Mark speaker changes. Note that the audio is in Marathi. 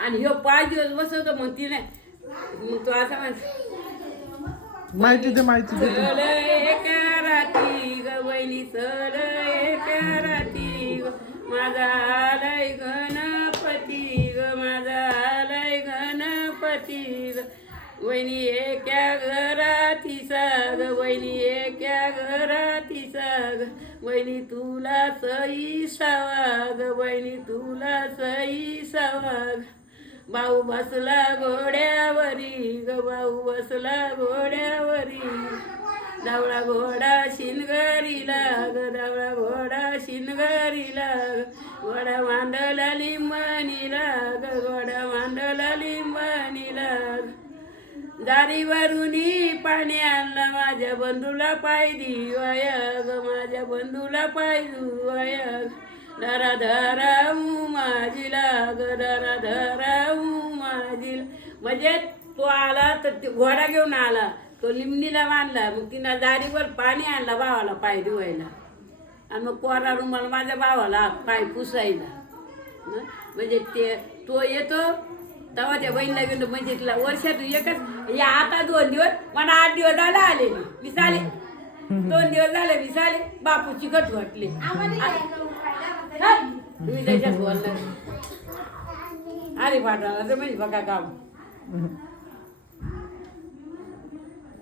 Speaker 1: आणि ह्यो पाच दिवस बसवतो मग ती नाही मग तो असा म्हणतो
Speaker 2: माहिती दे माहिती दे
Speaker 1: चल एका राती ग वहिनी चल एका राती ग माझा आलाय गणपती ग माझा आलाय गणपती ग वहिनी एका घराती साग वहिनी एका घराती साग वहिनी तुला सई सावाग वहिनी तुला सई सावाग भाऊ बसला घोड्यावरी ग भाऊ बसला घोड्यावरी. धावळा घोडा शिनगरीला ग धावळा घोडा शिनगरीला. लाग घोडा मांडला लिंबणीला ग घोडा मांडला लिंबणीला. दारीवरून पाणी आणला माझ्या बंधूला पाय दिवाया माझ्या बंधूला पाय धुवाया धरा धरा माझीला ग धरा धरा माझीला. म्हणजे तो आला तर ते घोडा घेऊन आला. तो लिमणीला बांधला मग तिनं दारीवर पाणी आणला भावाला पाय धुवायला. आणि मग कोरा रुमाल माझ्या भावाला पाय पुसायला? म्हणजे ते तो येतो तेव्हा त्या बहिणीला गेलो म्हणजे तिला वर्षातून एकच या आता दोन दिवस मला आठ दिवस झाले आले मी. चाले दोन दिवस झाले मी चाले बापूची गट वाटले. Lui đây chắc buồn này. Ai đi vào đó là tôi mới đi vào cả cổng.